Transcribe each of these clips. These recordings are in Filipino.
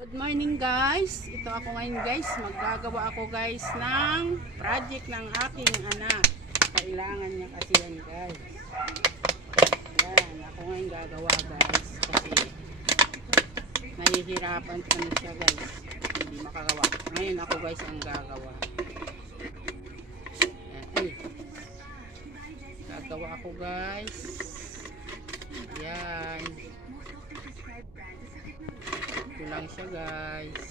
Good morning guys, ito ako ngayon guys, maggagawa ako guys ng project ng aking anak. Kailangan niya kasi yan guys. Yan, ako ngayon gagawa guys kasi nahihirapan siya guys, hindi makagawa. Ngayon ako guys ang gagawa. Yan, gagawa ako guys. Yan. Ito lang siya guys.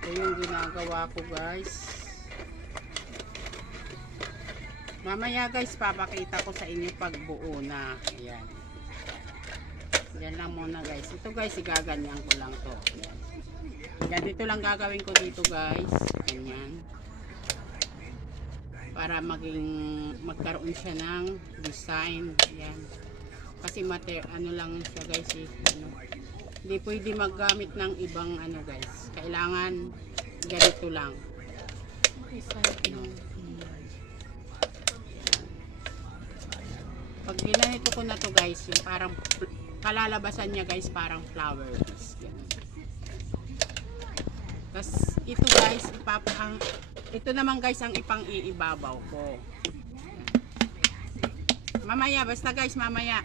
Ito yung ginagawa ko guys. Mamaya guys papakita ko sa inyo pag buo na. Ayan. Yan lang muna guys. Ito guys igaganyan ko lang to. Ayan. Ganito lang gagawin ko dito guys. Ganyan. Para magkaroon siya ng design. Yan. Kasi ano lang siya guys eh. Ano, hindi pwede maggamit ng ibang ano guys. Kailangan ganito lang. Ano. Pag ginanito ko na to guys, yung parang kalalabasan niya guys parang flowers. Ganun. Tapos ito guys, ito naman guys ang ipang-iibabaw ko. Mamaya, basta guys, mamaya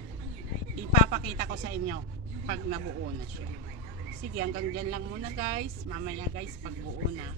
ipapakita ko sa inyo pag nabuo na siya. Sige, hanggang dyan lang muna guys. Mamaya guys, pag buo na.